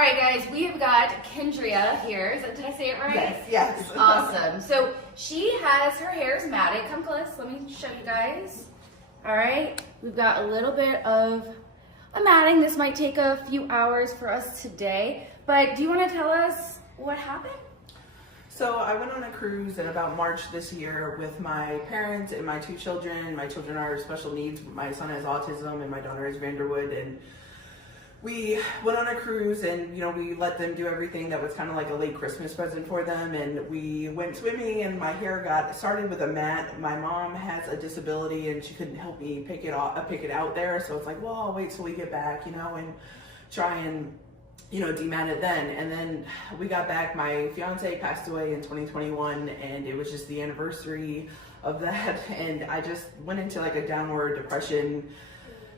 right, guys, we have got Kendria here. Did I say it right? Yes, yes. Awesome. So she has her hair's matted. Come close. Let me show you guys. All right. We've got a little bit of a matting. This might take a few hours for us today. But do you want to tell us what happened? So I went on a cruise in about March this year with my parents and my two children. My children are special needs. My son has autism and my daughter is 𝗲𝗏. And we went on a cruise and, you know, we let them do everything that was kind of like a late Christmas present for them. And we went swimming and my hair got started with a mat. My mom has a disability and she couldn't help me pick it out there. So it's like, well, I'll wait till we get back, you know, and try and, you know, demat it then. And then we got back, my fiance passed away in 2021 and it was just the anniversary of that. And I just went into like a downward depression.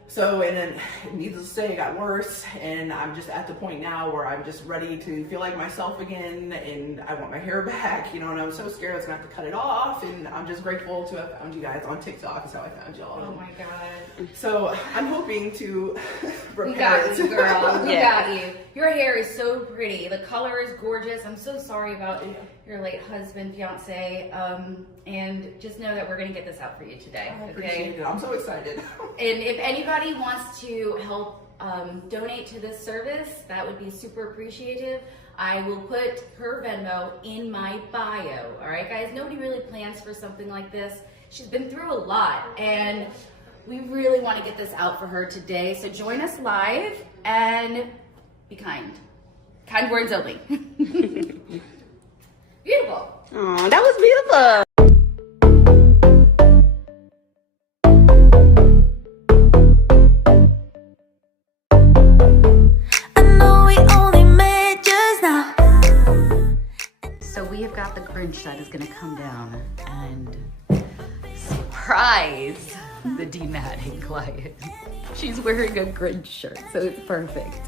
So, and then needless to say, it got worse, and I'm just at the point now where I'm just ready to feel like myself again, and I want my hair back, you know, and I'm so scared I was gonna have to cut it off, and I'm just grateful to have found you guys on TikTok. Is how I found y'all. Oh my God. So I'm hoping to repair We got you, girl. We Yeah. got you. Your hair is so pretty. The color is gorgeous. I'm so sorry about your late husband, fiance, and just know that we're gonna get this out for you today. I appreciate it. I'm so excited. And if anybody wants to help donate to this service, that would be super appreciative. I will put her Venmo in my bio. All right, guys. Nobody really plans for something like this. She's been through a lot, and we really want to get this out for her today. So join us live and be kind. Kind words only. Beautiful. Oh, that was beautiful. So we have got the Grinch that is going to come down and surprise the dematting client. She's wearing a Grinch shirt, so it's perfect.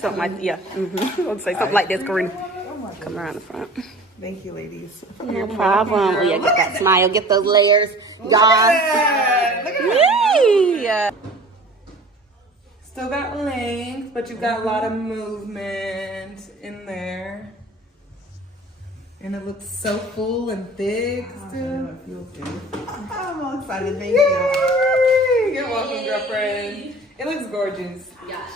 Something like, yeah. I would say something like this, Karina. Come around the front. Thank you, ladies. No problem. Oh yeah, get that smile, get those layers. Look at Yay! Still got length, but you've got a lot of movement in there. And it looks so full and thick still. I'm all excited. Thank you. You're welcome, girlfriend. It looks gorgeous. Yeah.